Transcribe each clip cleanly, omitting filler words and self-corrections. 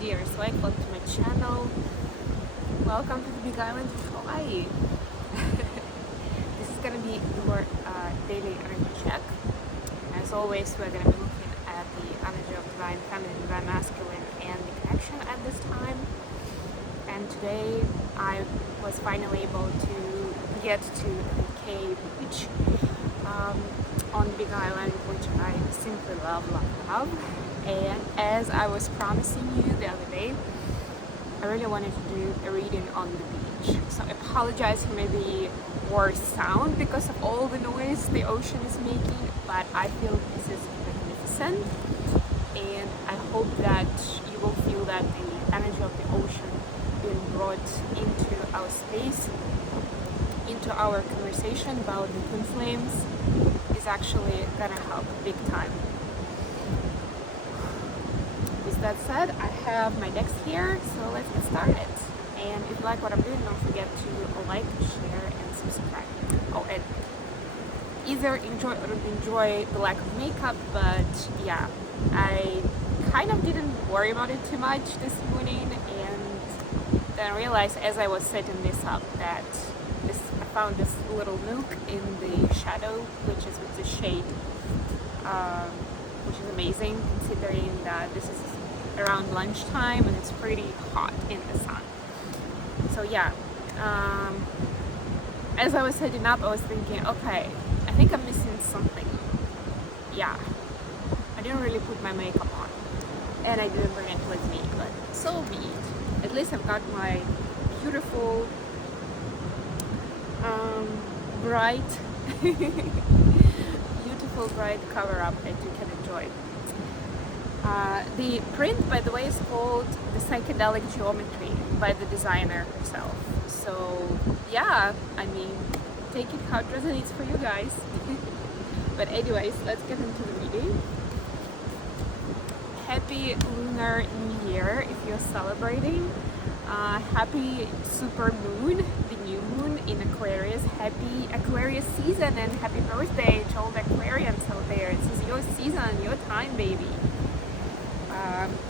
dears, welcome to my channel. Welcome to the big island of Hawaii. This is gonna be your daily energy check. As always, we're gonna be looking at the energy of divine feminine, divine masculine, and the connection at this time. And today I was finally able to get to the cave beach on the big island, which I simply love. And as I was promising you the other day, I really wanted to do a reading on the beach. So I apologize for maybe worse sound because of all the noise the ocean is making, but I feel this is magnificent, and I hope that you will feel that the energy of the ocean being brought into our space, into our conversation about the twin flames, is actually gonna help big time. With that said, I have my decks here, so let's get started. And if you like what I'm doing, don't forget to like, share, and subscribe. Oh, and either enjoy or don't enjoy the lack of makeup, but yeah, I kind of didn't worry about it too much this morning, and then I realized as I was setting this up that I found this little nook in the shadow, which is with the shade, which is amazing considering that this is around lunchtime and it's pretty hot in the sun. So yeah, as I was setting up, I was thinking, okay, I think I'm missing something. Yeah, I didn't really put my makeup on, and I didn't bring it with me, but so be it. At least I've got my beautiful bright beautiful bright cover up that you can enjoy. The print, by the way, is called The Psychedelic Geometry by the designer herself. So yeah, I mean, take it how it resonates for you guys. But anyways, let's get into the reading. Happy Lunar New Year if you're celebrating. Happy super moon, the new moon in Aquarius. Happy Aquarius season and happy birthday to all the Aquarians out there. This is your season, your time, baby.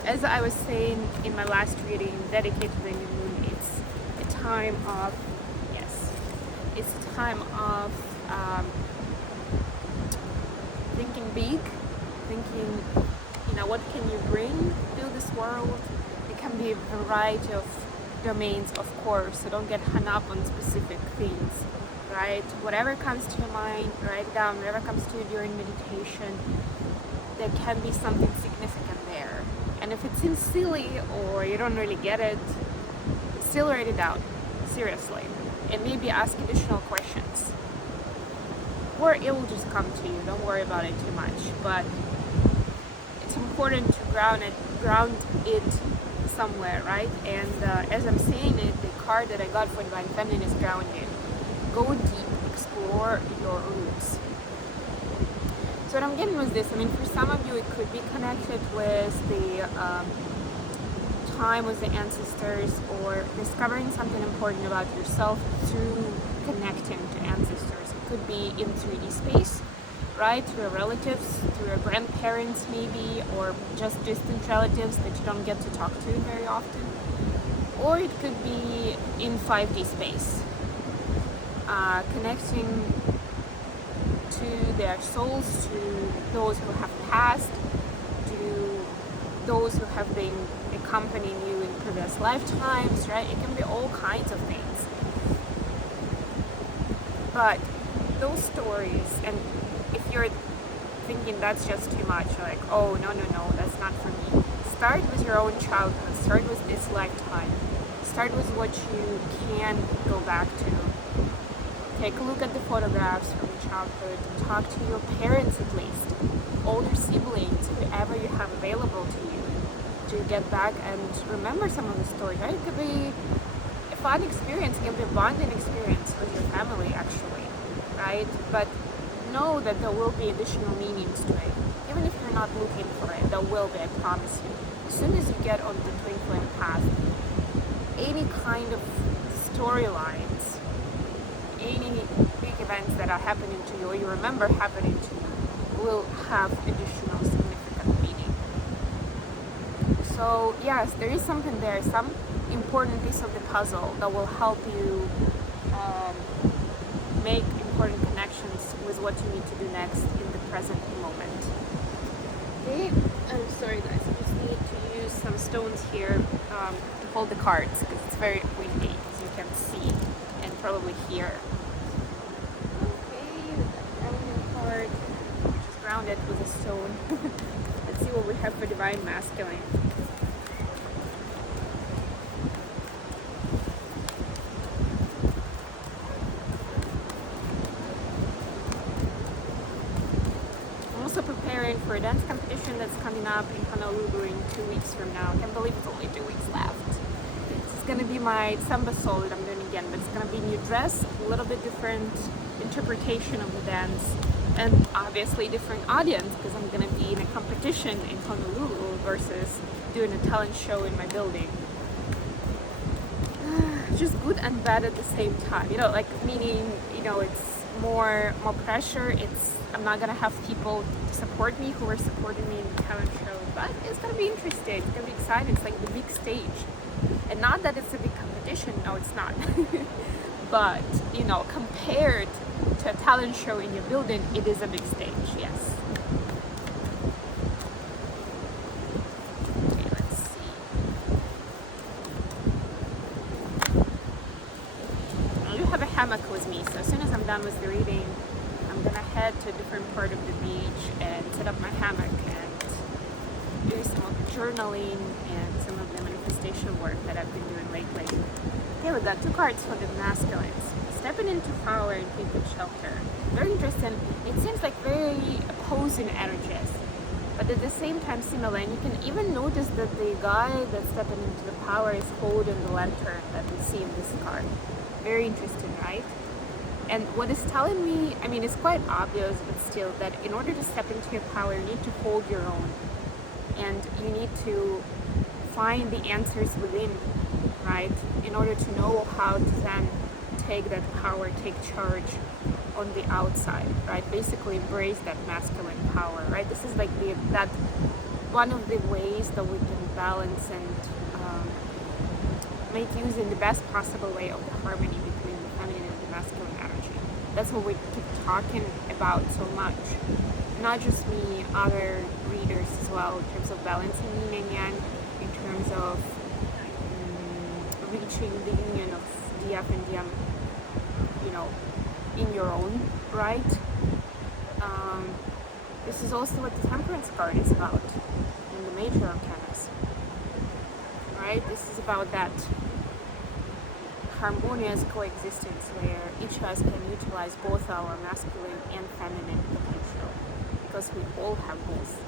As I was saying in my last reading dedicated to the new moon, it's a time of, it's a time of thinking big, thinking, what can you bring to this world? It can be a variety of domains, of course, so don't get hung up on specific things, right? Whatever comes to your mind, write it down. Whatever comes to you during meditation, there can be something significant there. And if it seems silly or you don't really get it, still write it down, seriously, and maybe ask additional questions, or it will just come to you. Don't worry about it too much, but it's important to ground it somewhere, right? And as I'm saying it, the card that I got for Divine Feminine is grounded. Go deep, explore your roots. So what I'm getting with this, I mean, for some of you it could be connected with the time with the ancestors, or discovering something important about yourself through connecting to ancestors. It could be in 3D space, right, through your relatives, through your grandparents maybe, or just distant relatives that you don't get to talk to very often. Or it could be in 5D space, connecting to their souls, to those who have passed, to those who have been accompanying you in previous lifetimes, right? It can be all kinds of things. But those stories, and if you're thinking that's just too much, like, oh, no, that's not for me, start with your own childhood, start with this lifetime, start with what you can go back to. Take a look at the photographs from your childhood, talk to your parents at least, older siblings, whoever you have available to you, to get back and remember some of the stories, right? It could be a fun experience, it can be a bonding experience with your family actually, right? But know that there will be additional meanings to it. Even if you're not looking for it, there will be, I promise you. As soon as you get on the twin flame path, any kind of storylines, any big events that are happening to you or you remember happening to you will have additional significant meaning. So yes, there is something there, some important piece of the puzzle that will help you make important connections with what you need to do next in the present moment. Okay, I'm sorry guys, I just need to use some stones here to hold the cards because it's very windy, as you can see and probably hear. Okay, the grounding card, which is grounded with a stone. Let's see what we have for Divine Masculine. Preparing for a dance competition that's coming up in Honolulu in 2 weeks from now. I can't believe it's only 2 weeks left. It's going to be my samba solo that I'm doing again, but it's going to be new dress, a little bit different interpretation of the dance, and obviously different audience because I'm going to be in a competition in Honolulu versus doing a talent show in my building. Just good and bad at the same time, you know, like meaning, you know, it's more pressure. I'm not gonna have people to support me who are supporting me in the talent show, but it's gonna be interesting. It's gonna be exciting. It's like the big stage, and not that it's a big competition. No, it's not. But you know, compared to a talent show in your building, it is a big stage. Yes. Okay, let's see. I do have a hammock with me, so as soon as I'm done with the reading, I'm gonna head to a different part of the beach and set up my hammock and do some of the journaling and some of the manifestation work that I've been doing lately. Okay, we got 2 cards for the masculines. Stepping into power and taking shelter. Very interesting. It seems like very opposing energies, but at the same time similar. And you can even notice that the guy that's stepping into the power is holding the lantern that we see in this card. Very interesting, right? And what it's telling me, I mean, it's quite obvious, but still, that in order to step into your power, you need to hold your own. And you need to find the answers within, right? In order to know how to then take that power, take charge on the outside, right? Basically embrace that masculine power, right? This is like that one of the ways that we can balance and make use in the best possible way of the harmony between the feminine and the masculine energy. That's what we keep talking about so much. Not just me, other readers as well, in terms of balancing yin and yang, in terms of reaching the union of DF and DM, you know, in your own right. This is also what the Temperance card is about in the major arcanas, right? This is about that harmonious coexistence where each of us can utilize both our masculine and feminine potential, because we all have both.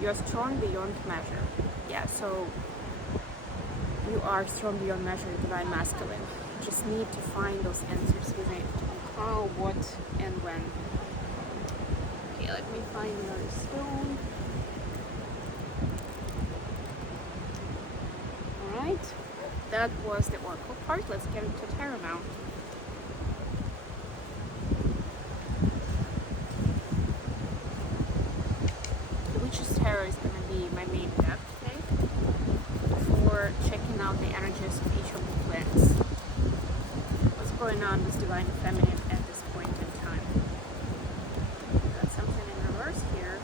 You are strong beyond measure. Yeah, so you are strong beyond measure, divine masculine. You just need to find those answers within. How, what, and when. Okay, let me find another stone. Alright, that was the oracle part. Let's get into tarot now. The Witch's Tarot is going to be my main deck today for checking out the energies of each of the twins. What's going on with divine feminine at this point in time? Got something in reverse here.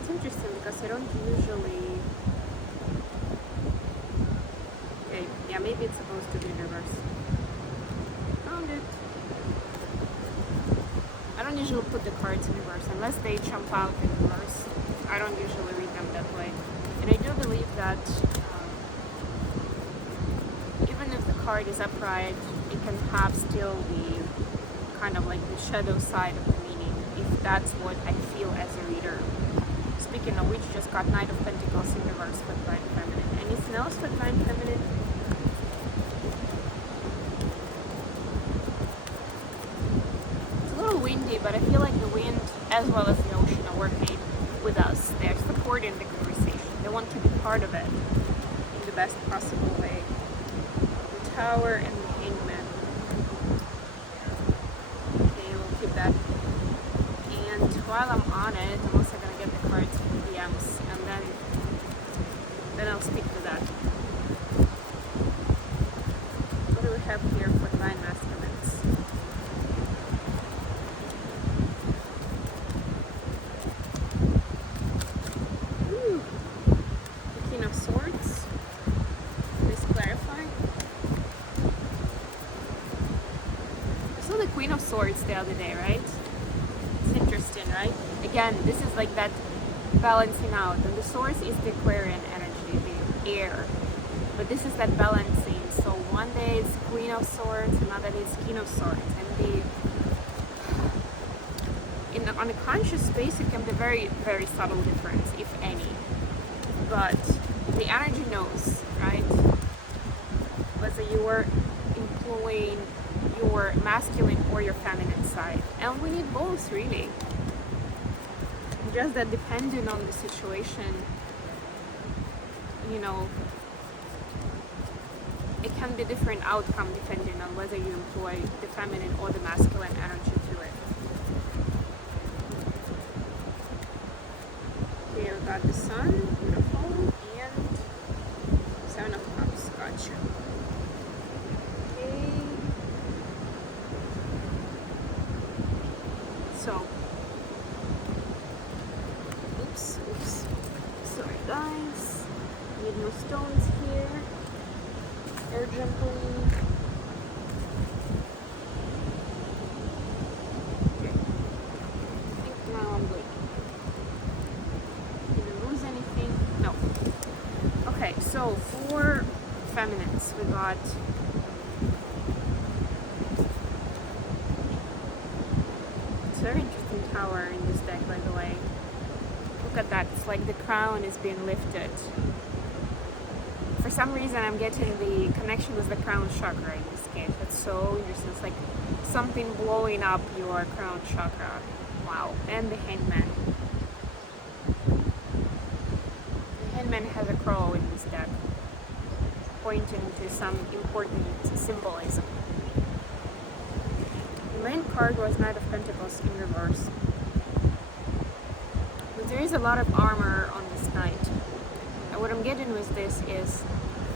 It's interesting because I don't usually... Okay, yeah, maybe it's supposed to be in reverse. Found it. I don't usually put the cards in reverse unless they jump out in reverse. I don't usually read them that way. And I do believe that even if the card is upright, it can have still the kind of like the shadow side of the meaning, if that's what I feel as a reader. Speaking of which, just got Knight of Pentacles in reverse for divine feminine. Anything else for divine feminine? It's a little windy, but I feel like the wind as well as the ocean are working with us. They're supporting the conversation. They want to be part of it in the best possible way. The Tower and the Hangman. Okay, we'll keep that. And while I'm on it, I'm also going to get the cards for the DMs. And then Swords the other day, right? It's interesting, right? Again, this is like that balancing out, and the Swords is the Aquarian energy, the air, but this is that balancing. So one day it's Queen of Swords, another day it's King of Swords, and on a conscious space it can be very, very subtle difference, if any, but the energy knows, right? Whether you are employing your masculine or your feminine side, and we need both, really. Just that depending on the situation, you know, it can be different outcome depending on whether you employ the feminine or the masculine energy to it. Here we got the Sun, beautiful, and Seven of Cups, gotcha. Okay. So, oops, sorry guys, need more stones here, urgently. Okay, I think now I'm good. Did I lose anything? No. Okay, so for feminines, we got it's a very interesting tower in this deck, by the way. Look at that, it's like the crown is being lifted. For some reason I'm getting the connection with the crown chakra in this case. That's so interesting. It's like something blowing up your crown chakra. Wow. And the Hangman. The Hangman has a crow in this deck, pointing to some important symbolism. The main card was Knight of Pentacles in reverse. But there is a lot of armor on this knight. And what I'm getting with this is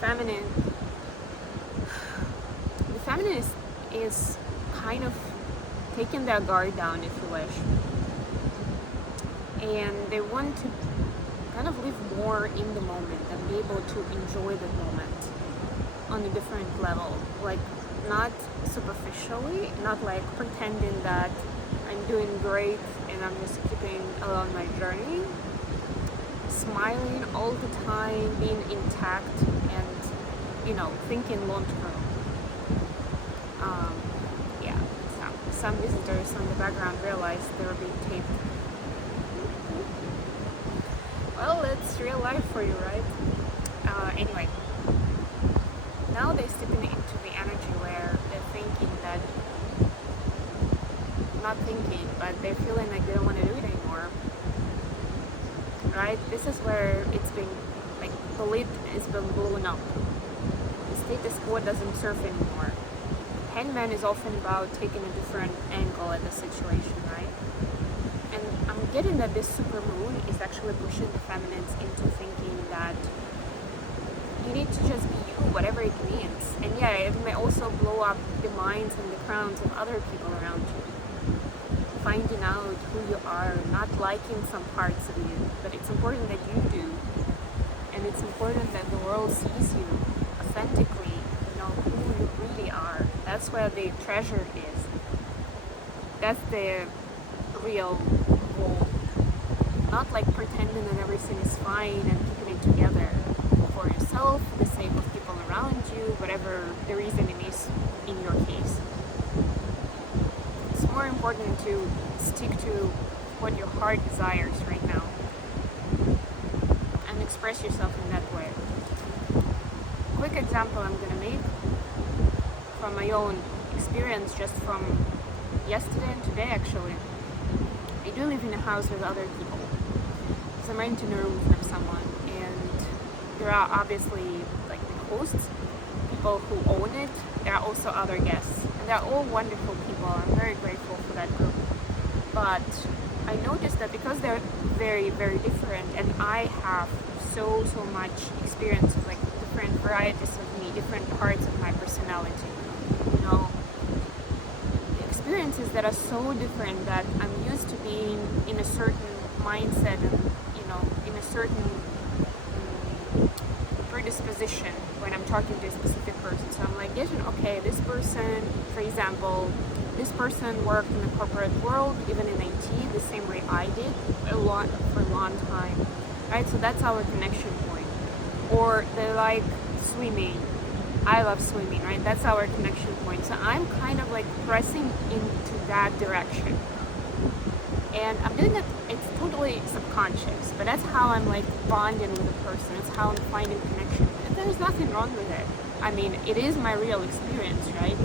feminine. The feminine is kind of taking their guard down, if you wish. And they want to kind of live more in the moment and be able to enjoy the moment on a different level. Like, not superficially, not like pretending that I'm doing great and I'm just keeping along my journey. Smiling all the time, being intact, and, you know, thinking long term. Yeah, some visitors on the background realized they were being taped. Well, it's real life for you, right? Anyway, now they're stepping into the energy where they're thinking that, not thinking, but they're feeling like they don't want to do it anymore. Right? This is where it's been, like, the lid has been blown up. The status quo doesn't serve anymore. Hangman is often about taking a different angle at the situation, right? And I'm getting that this super moon is actually pushing the feminines into thinking that you need to just be you, whatever it means. And yeah, it may also blow up the minds and the crowns of other people around you. Finding out who you are, not liking some parts of you, but it's important that you do. And it's important that the world sees you authentically, you know, who you really are. That's where the treasure is. That's the real goal. Not like pretending that everything is fine and keeping it together for yourself, for the sake of people around you, whatever the reasoning is in your case. It's more important to stick to what your heart desires right now and express yourself in that way. Quick example I'm gonna make from my own experience, just from yesterday and today actually. I do live in a house with other people, because I'm renting a room from someone, and there are obviously like the hosts, people who own it. There are also other guests, and they're all wonderful people. I'm very grateful for that group. But I noticed that because they're very, very different, and I have so much experience with like different varieties of me, different parts of my personality, you know, experiences that are so different, that I'm used to being in a certain mindset and, you know, in a certain predisposition when I'm talking to a specific person. So I'm like, okay, this person, for example, this person worked in the corporate world, even in IT, the same way I did, for a long time, right? So that's our connection point. Or they like swimming. I love swimming, right? That's our connection point. So I'm kind of like pressing into that direction. And I'm doing it, it's totally subconscious, but that's how I'm like bonding with a person. It's how I'm finding connection. And there's nothing wrong with it. I mean, it is my real experience, right?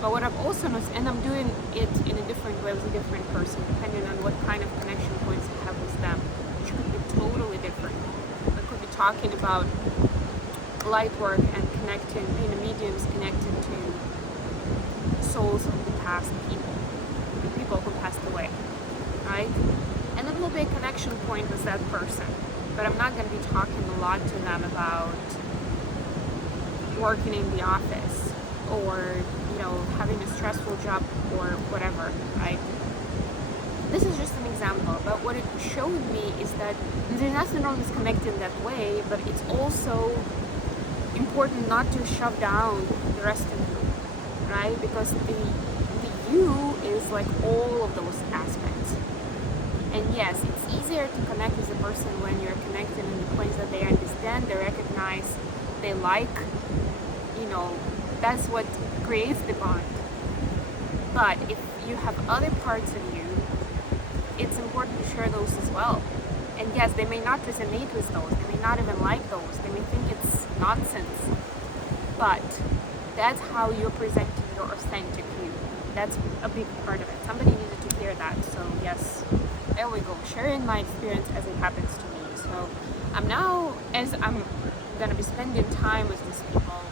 But what I've also noticed, and I'm doing it in a different way with a different person, depending on what kind of connection points I have with them, which could be totally different. I could be talking about light work and connecting, being a medium is connected to souls of the past people who passed away, right? And it will be a connection point with that person, but I'm not going to be talking a lot to them about working in the office or, you know, having a stressful job or whatever, right? This is just an example, but what it showed me is that there's nothing wrong with connecting that way, but it's also important not to shove down the rest of you, right? Because the you is like all of those aspects. And yes, it's easier to connect with a person when you're connected in the place that they understand, they recognize, they like, you know, that's what creates the bond. But if you have other parts of you, it's important to share those as well. And yes, they may not resonate with those, they may not even like those, they may think it's nonsense. But that's how you're presenting your authentic you. That's a big part of it. Somebody needed to hear that. So yes, there we go. Sharing my experience as it happens to me. So I'm now, as I'm gonna be spending time with these people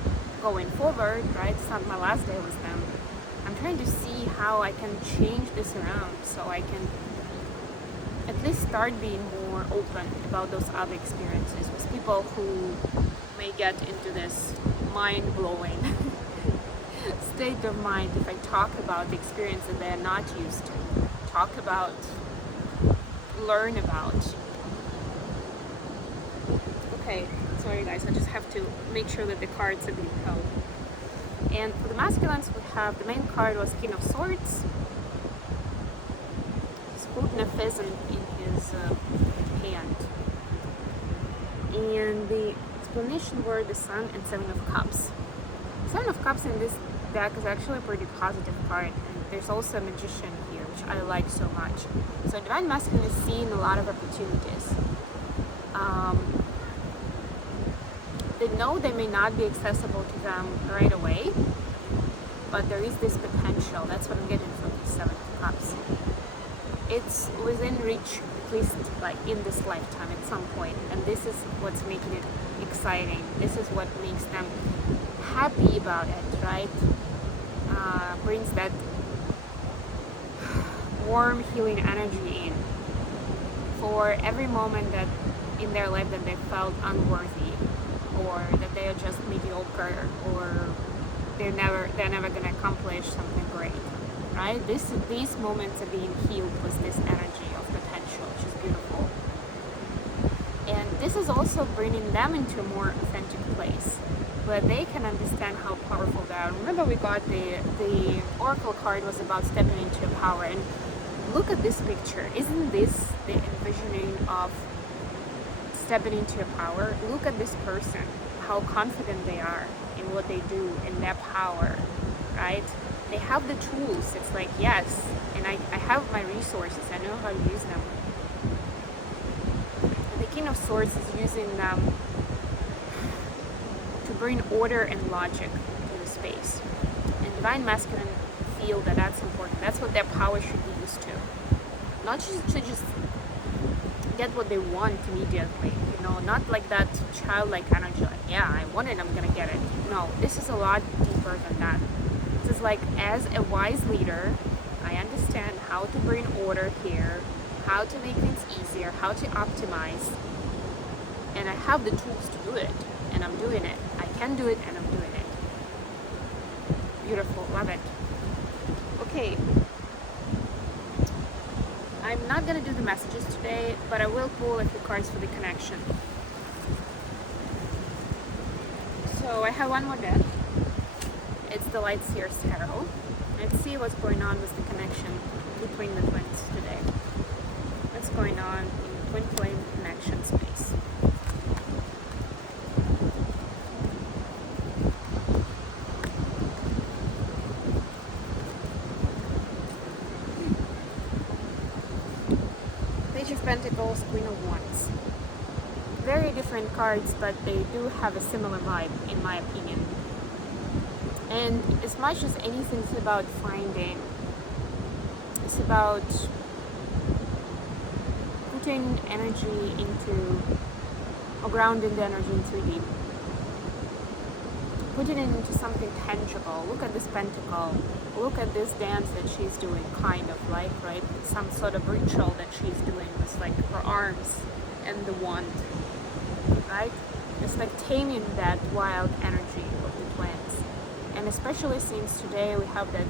going forward, right? It's not my last day with them. I'm trying to see how I can change this around so I can at least start being more open about those other experiences with people who may get into this mind-blowing state of mind if I talk about the experience that they're not used to, talk about, learn about. Okay, sorry guys, I just have to make sure that the cards are being held. And for the masculines, we have, the main card was King of Swords. He's holding a pheasant in his hand. And the explanation were the Sun and Seven of Cups. Seven of Cups in this deck is actually a pretty positive card, and there's also a Magician here, which I like so much. So Divine Masculine is seeing a lot of opportunities. They know they may not be accessible to them right away, but there is this potential. That's what I'm getting from the Seven of Cups. It's within reach, at least like in this lifetime at some point, and this is what's making it exciting. This is what makes them happy about it, right? Brings that warm, healing energy in for every moment that in their life that they felt unworthy, or that they are just mediocre, or they're never going to accomplish something great, right? These moments are being healed with this energy of potential, which is beautiful. And this is also bringing them into a more authentic place, where they can understand how powerful they are. Remember, we got the Oracle card was about stepping into your power, and look at this picture. Isn't this the envisioning of stepping into your power? Look at this person, how confident they are in what they do, in their power, right? They have the tools. It's like, yes, and I have my resources. I know how to use them. And the King of Swords is using them to bring order and logic to the space. And Divine Masculine feel that that's important. That's what their power should be used to. Not just to just get what they want immediately, you know, not like that childlike energy, like, yeah, I want it, I'm gonna get it. No, this is a lot deeper than that. This is like, as a wise leader, I understand how to bring order here, how to make things easier, how to optimize, and I have the tools to do it, and I'm doing it. I can do it, and I'm doing it. Beautiful, love it. Okay. I'm not going to do the messages today, but I will pull a few cards for the connection. So I have one more deck. It's the Light Seer's Tarot. Let's see what's going on with the connection between the twins today. What's going on in twin flame connection space? Page of Pentacles, Queen of Wands. Very different cards, but they do have a similar vibe, in my opinion. And as much as anything, it's about finding, it's about putting energy into, or grounding the energy in 3D. Putting it into something tangible. Look at this pentacle. Look at this dance that she's doing, kind of like, right? Some sort of ritual that she's doing with like her arms and the wand, right? It's like taming that wild energy of the twins. And especially since today we have that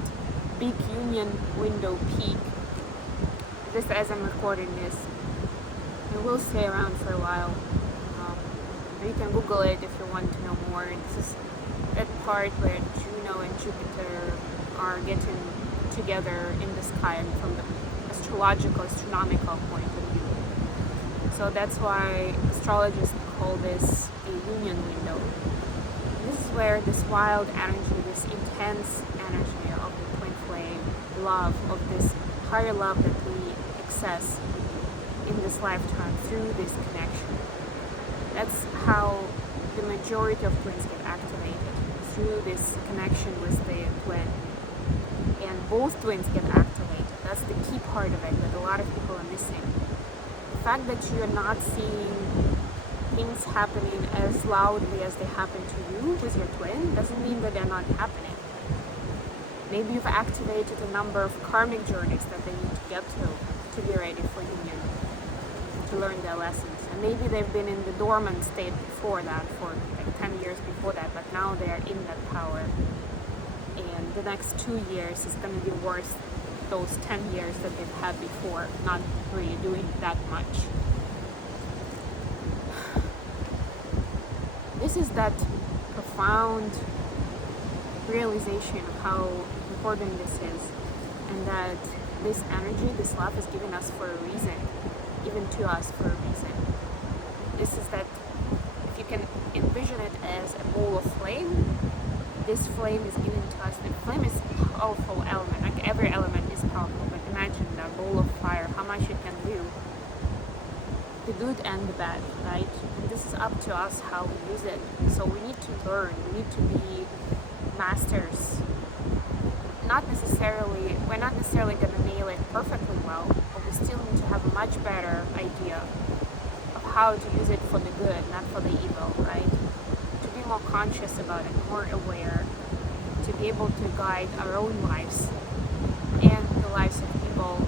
big union window peak. Just as I'm recording this, it will stay around for a while. You can Google it if you want to know more. This is that part where Juno and Jupiter are getting together in the sky from the astronomical point of view. So that's why astrologists call this a union window. This is where this wild energy, this intense energy of the twin flame, love, of this higher love that we access in this lifetime through this connection. That's how the majority of twins get activated, through this connection with the twin. And both twins get activated. That's the key part of it that a lot of people are missing. The fact that you're not seeing things happening as loudly as they happen to you with your twin doesn't mean that they're not happening. Maybe you've activated a number of karmic journeys that they need to get through to be ready for union, to learn their lessons. And maybe they've been in the dormant state before that, for like 10 years before that, but now they're in that power. And the next 2 years is going to be worse those 10 years that they've had before, not really doing that much. This is that profound realization of how important this is, and that this energy, this love is given us for a reason, given to us for a reason. This is that, if you can envision it as a bowl of flame, this flame is given to us. The flame is a powerful element, like every element is powerful, but imagine that bowl of fire, how much it can do, the good and the bad, right? And this is up to us how we use it. So we need to learn, we need to be masters. We're not necessarily going to nail it perfectly well, but we still need to have a much better idea of how to use it for the good, not for the evil, right? To be more conscious about it, more aware, to be able to guide our own lives and the lives of people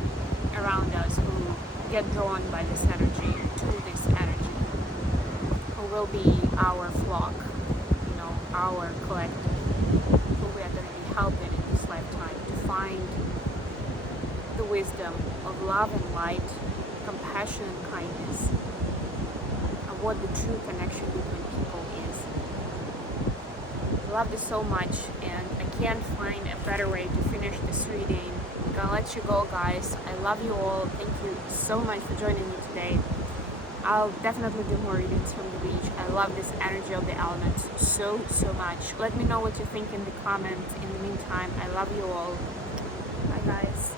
around us who get drawn by this energy, to this energy, who will be our flock, our collective, who we are going to be helping in this lifetime to find the wisdom of love and light, compassion and kindness, and what the true connection between people is. I love this so much, and I can't find a better way to finish this reading. I'm gonna let you go, guys. I love you all. Thank you so much for joining me today. I'll definitely do more readings from the beach. I love this energy of the elements so much. Let me know what you think in the comments. In the meantime, I love you all. Bye, guys.